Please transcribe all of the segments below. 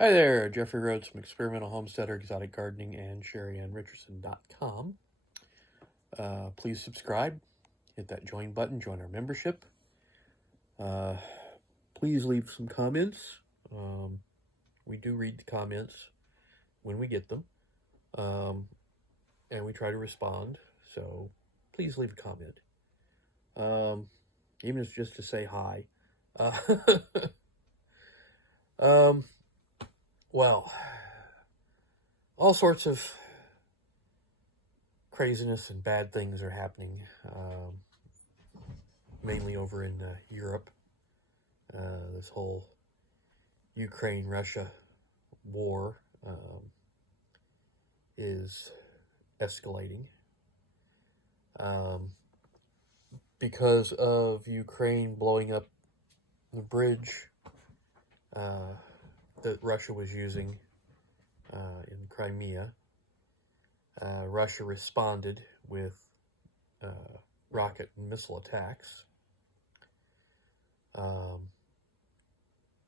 Hi there, Jeffrey Rhoades from Experimental Homesteader, Exotic Gardening, and Sheri and Richerson.com. Please subscribe, hit that join button, join our membership. Please leave some comments. We do read the comments when we get them, and we try to respond, so please leave a comment. Even if it's just to say hi. Uh, um, well, all sorts of craziness and bad things are happening, mainly over in Europe. This whole Ukraine-Russia war is escalating because of Ukraine blowing up the bridge that Russia was using in Crimea. Russia responded with rocket and missile attacks,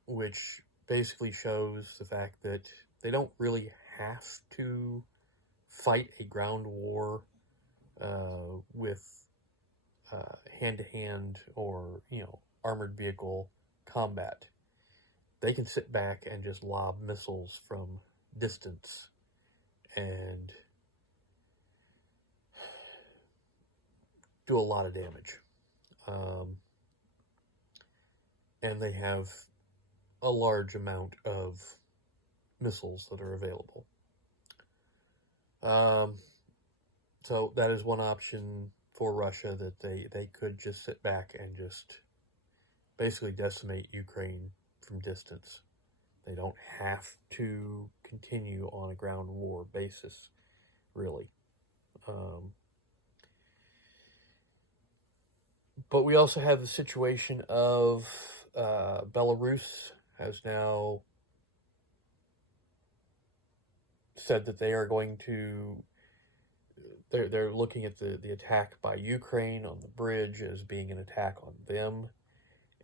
which basically shows the fact that they don't really have to fight a ground war with hand-to-hand or, armored vehicle combat. They can sit back and just lob missiles from distance and do a lot of damage. And they have a large amount of missiles that are available. So that is one option for Russia, that they could just sit back and just basically decimate Ukraine from distance. They don't have to continue on a ground war basis, really. But we also have the situation of Belarus has now said that they are going to, they're looking at the attack by Ukraine on the bridge as being an attack on them,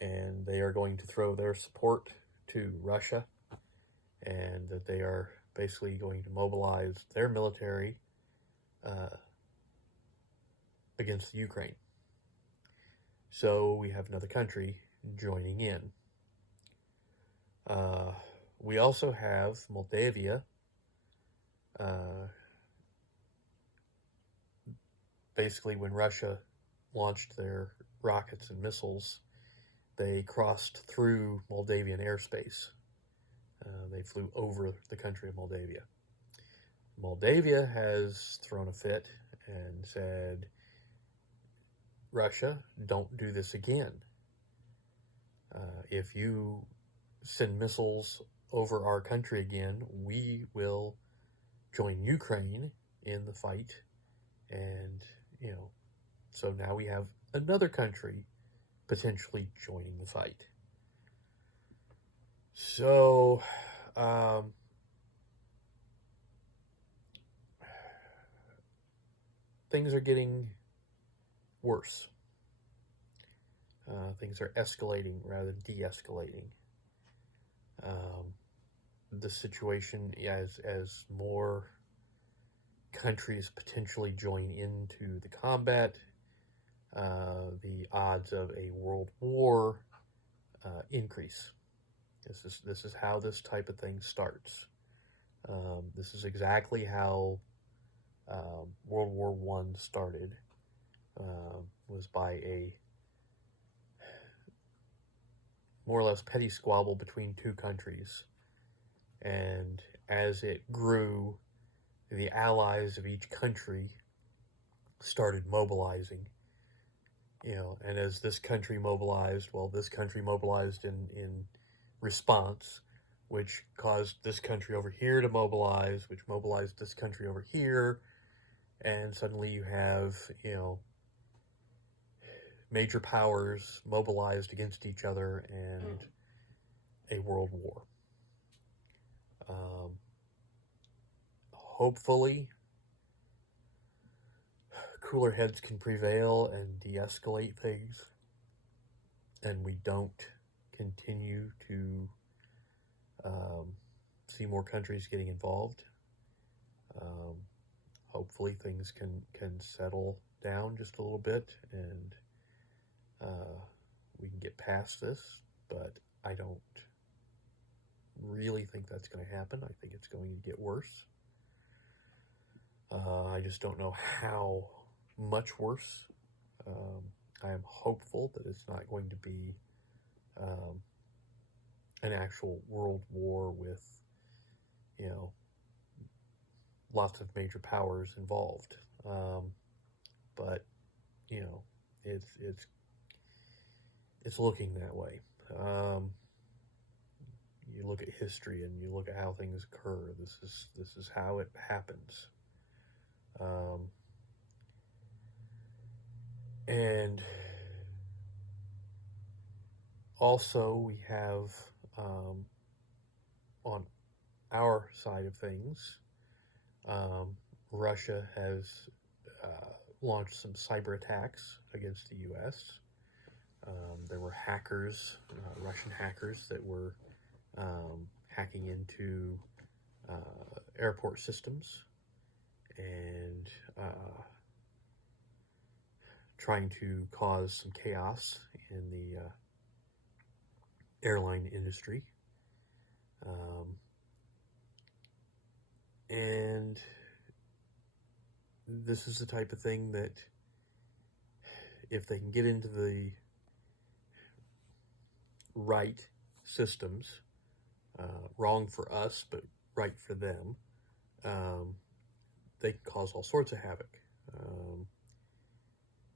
and they are going to throw their support to Russia, and that they are basically going to mobilize their military against Ukraine. So we have another country joining in. We also have Moldavia. Basically, when Russia launched their rockets and missiles, they crossed through Moldavian airspace. They flew over the country of Moldavia. Moldavia has thrown a fit and said, Russia, don't do this again. If you send missiles over our country again, we will join Ukraine in the fight. And, so now we have another country potentially joining the fight. So, things are getting worse. Things are escalating rather than de-escalating. The situation, as more countries potentially join into the combat, the odds of a world war increase. This is how this type of thing starts. This is exactly how World War I started. Was by a more or less petty squabble between two countries, and as it grew, the allies of each country started mobilizing. And as this country mobilized, this country mobilized in response, which caused this country over here to mobilize, which mobilized this country over here, and suddenly you have, major powers mobilized against each other and a world war. Hopefully, cooler heads can prevail and de-escalate things, and we don't continue to see more countries getting involved. Um, Hopefully things can settle down just a little bit, and we can get past this. But I don't really think that's going to happen. I think it's going to get worse. I just don't know how much worse. I am hopeful that it's not going to be an actual world war with, you know, lots of major powers involved. But you know, it's looking that way. You look at history and you look at how things occur. This is how it happens. And also we have on our side of things, Russia has launched some cyber attacks against the U.S. There were hackers, Russian hackers, that were hacking into airport systems and trying to cause some chaos in the airline industry. And this is the type of thing that, if they can get into the right systems, wrong for us, but right for them, they can cause all sorts of havoc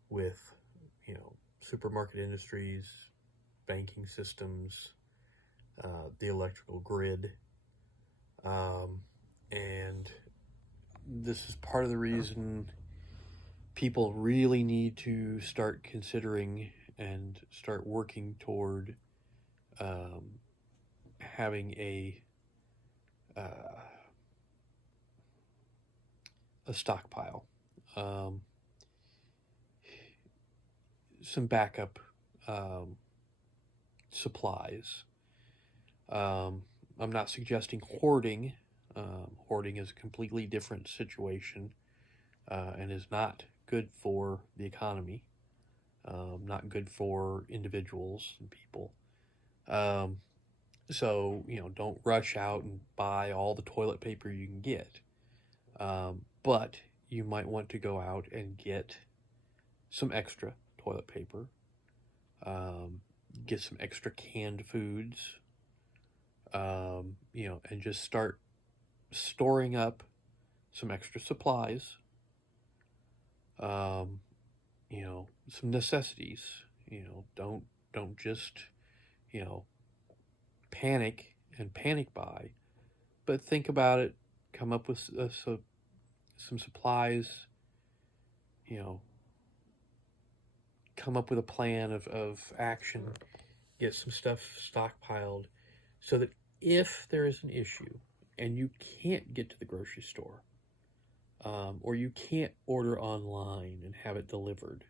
with, you know, supermarket industries, banking systems, the electrical grid, and this is part of the reason people really need to start considering and start working toward having a stockpile, some backup supplies. I'm not suggesting hoarding. Hoarding is a completely different situation and is not good for the economy, not good for individuals and people. So, you know, don't rush out and buy all the toilet paper you can get. But you might want to go out and get some extra toilet paper, get some extra canned foods, you know, and just start storing up some extra supplies, you know, some necessities. You know, don't just, you know, panic buy, but think about it, come up with some supplies, you know, come up with a plan of action, get some stuff stockpiled, so that if there is an issue and you can't get to the grocery store, or you can't order online and have it delivered,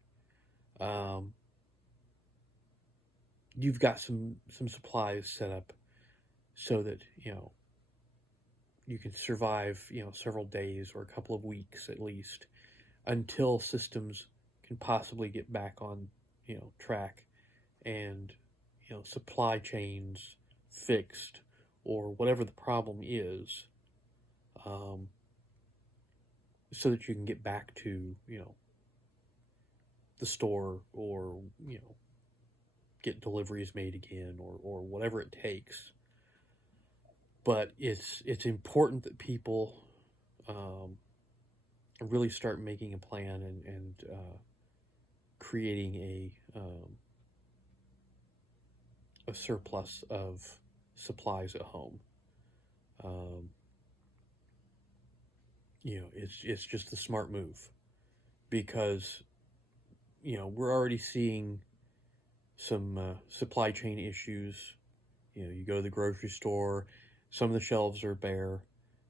you've got some supplies set up so that, you know, you can survive, you know, several days or a couple of weeks at least, until systems can possibly get back on, you know, track, and, you know, supply chains fixed, or whatever the problem is, so that you can get back to, you know, the store, or, you know, get deliveries made again, or whatever it takes. But it's important that people really start making a plan and creating a surplus of supplies at home. You know, it's just the smart move, because, you know, we're already seeing some supply chain issues. You know, you go to the grocery store, some of the shelves are bare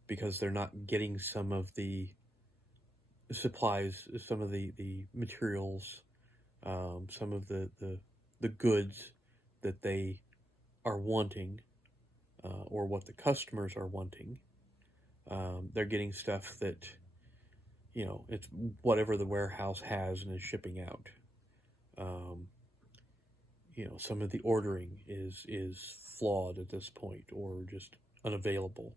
because they're not getting some of the supplies, some of the materials, some of the goods that they are wanting, or what the customers are wanting. They're getting stuff that, it's whatever the warehouse has and is shipping out. Some of the ordering is flawed at this point or just unavailable.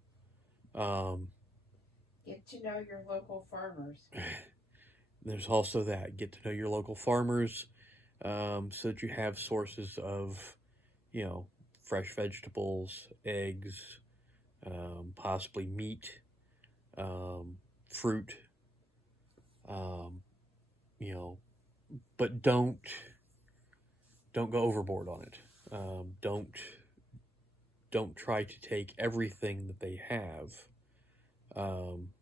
Get to know your local farmers. There's also that. Get to know your local farmers, so that you have sources of, fresh vegetables, eggs, possibly meat, fruit, but don't go overboard on it. Don't try to take everything that they have. And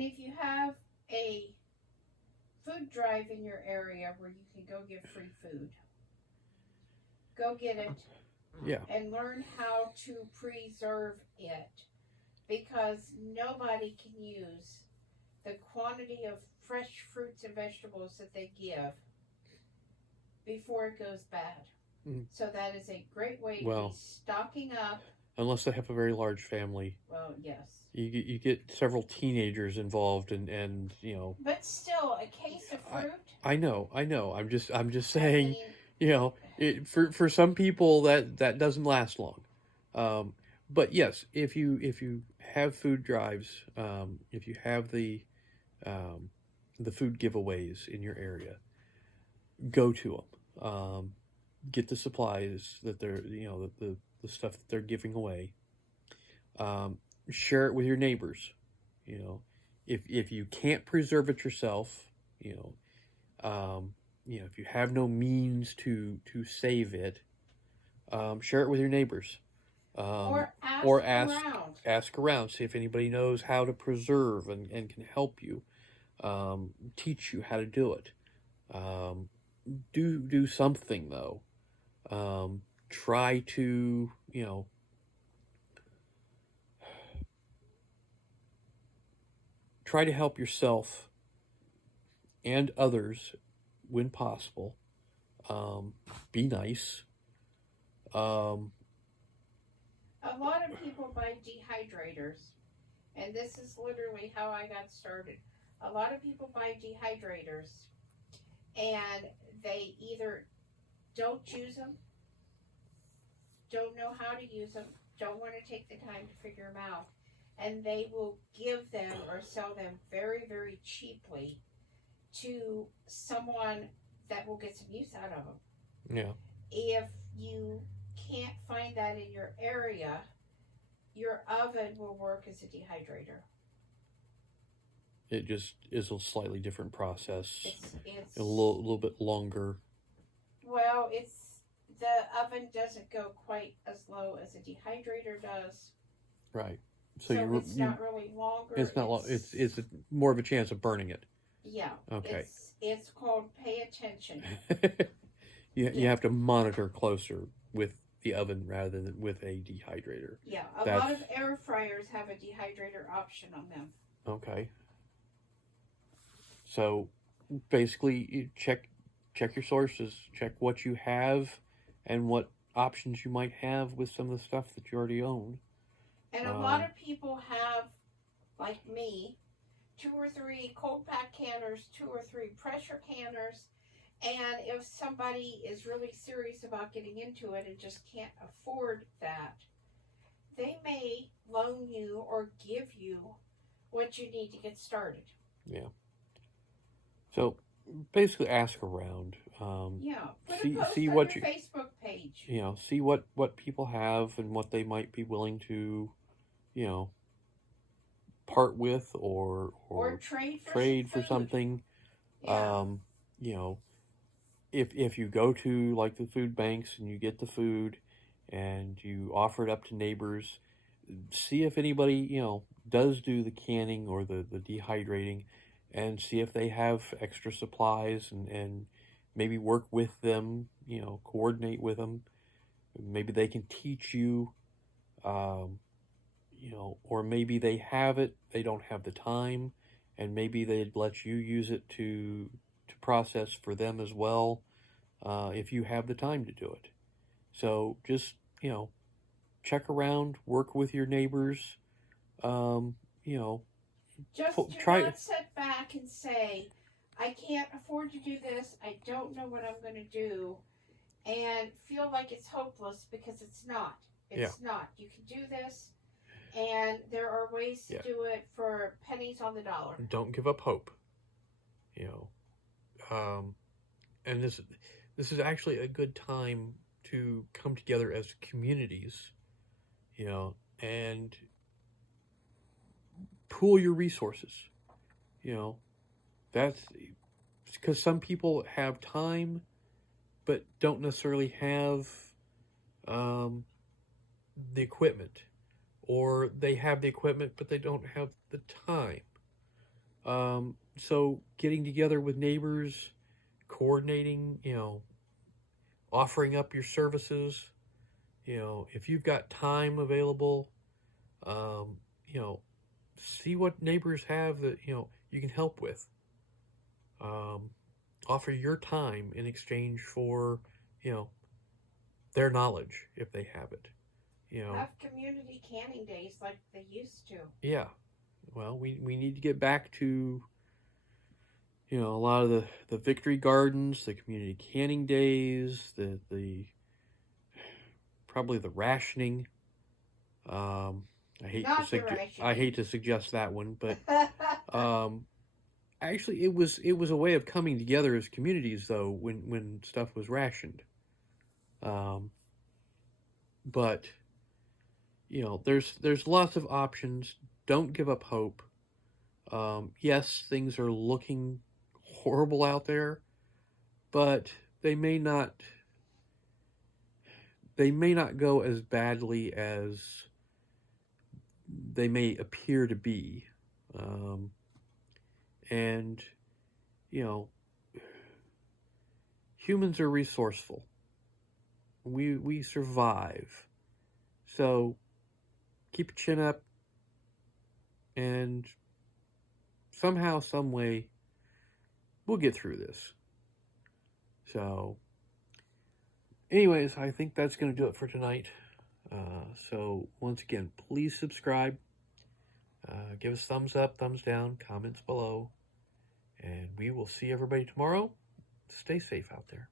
if you have a food drive in your area where you can go get free food, go get it. Yeah. And learn how to preserve it, because nobody can use the quantity of fresh fruits and vegetables that they give before it goes bad. Mm. So that is a great way to be stocking up. Unless they have a very large family. Well, yes. You get several teenagers involved, and But still, a case of fruit. I know. I'm just saying. For some people that doesn't last long. But yes, if you have food drives, if you have the food giveaways in your area, go to them. Get the supplies that they're the stuff that they're giving away. Share it with your neighbors. If you can't preserve it yourself, if you have no means to save it, share it with your neighbors. Or ask around. See if anybody knows how to preserve and can help you, teach you how to do it. Do something though. Try to try to help yourself and others when possible. Be nice. A lot of people buy dehydrators, and this is literally how I got started. A lot of people buy dehydrators, and they either don't use them, don't know how to use them, don't want to take the time to figure them out, and they will give them or sell them very, very cheaply to someone that will get some use out of them. Yeah. If you can't find that in your area, your oven will work as a dehydrator. It just is a slightly different process. It's a little bit longer. Well, the oven doesn't go quite as low as a dehydrator does. Right. So it's not really longer. It's not long. It's more of a chance of burning it. Yeah. Okay. It's called pay attention. You have to monitor closer with the oven rather than with a dehydrator. Yeah, a lot of air fryers have a dehydrator option on them. Okay. So basically, you check your sources, check what you have, and what options you might have with some of the stuff that you already own. And a lot of people have, like me, 2 or 3 cold pack canners, 2 or 3 pressure canners. And if somebody is really serious about getting into it and just can't afford that, they may loan you or give you what you need to get started. Yeah. So basically, ask around. See what your Facebook page. See what people have and what they might be willing to, part with or trade for something. Yeah. If you go to like the food banks and you get the food and you offer it up to neighbors, see if anybody, does do the canning or the dehydrating, and see if they have extra supplies and maybe work with them, coordinate with them. Maybe they can teach you, or maybe they have it, they don't have the time, and maybe they'd let you use it to process for them as well, if you have the time to do it. So just, check around, work with your neighbors. You know, Just do try. not sit back and say, I can't afford to do this. I don't know what I'm going to do. And feel like it's hopeless, because it's not. It's not. You can do this, and there are ways to do it for pennies on the dollar. Don't give up hope. You know, and this is actually a good time to come together as communities. You know, and pool your resources. You know, that's because some people have time, but don't necessarily have the equipment, or they have the equipment but they don't have the time. So getting together with neighbors, coordinating, you know, offering up your services, you know, if you've got time available, you know, see what neighbors have that, you know, you can help with. Offer your time in exchange for, you know, their knowledge if they have it. You know, have community canning days like they used to. Yeah. Well, we need to get back to, you know, a lot of the victory gardens, the community canning days, the probably the rationing. I hate to suggest that one, but actually it was a way of coming together as communities, though, when stuff was rationed. But you know, there's lots of options. Don't give up hope. Yes, things are looking horrible out there, but they may not go as badly as they may appear to be. And you know, humans are resourceful. We survive. So keep your chin up, and somehow, some way, we'll get through this. So, anyways, I think that's going to do it for tonight. So, once again, please subscribe. Give us thumbs up, thumbs down, comments below. And we will see everybody tomorrow. Stay safe out there.